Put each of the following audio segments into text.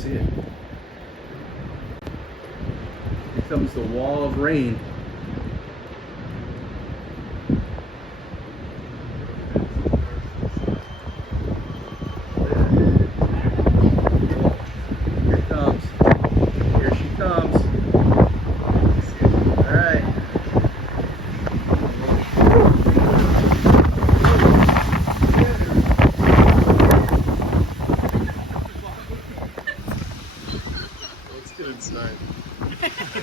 See it. Here comes the wall of rain. Here it comes. Here she comes. All right. Let's get inside.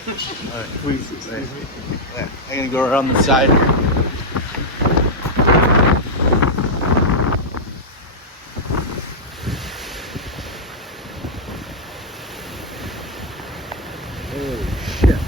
All right, please. Excuse me. Yeah, I'm gonna go around the side. Holy shit.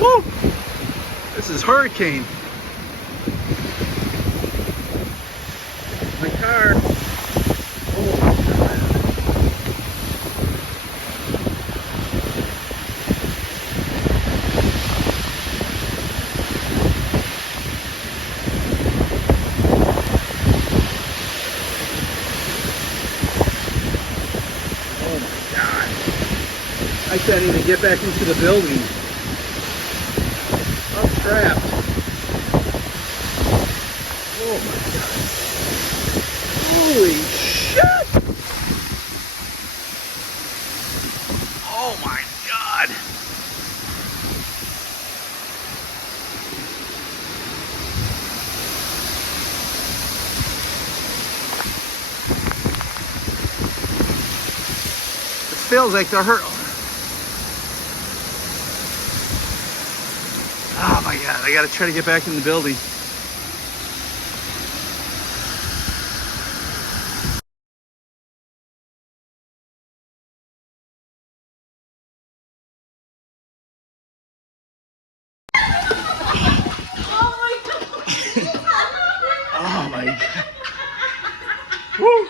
Woo! This is hurricane. My car. Oh my God. Oh my God. I can't even get back into the building. I'm trapped. Oh my God. Holy shit! Oh my God. This feels like the hurt. Oh my God, I gotta try to get back in the building. Oh my God. Woo.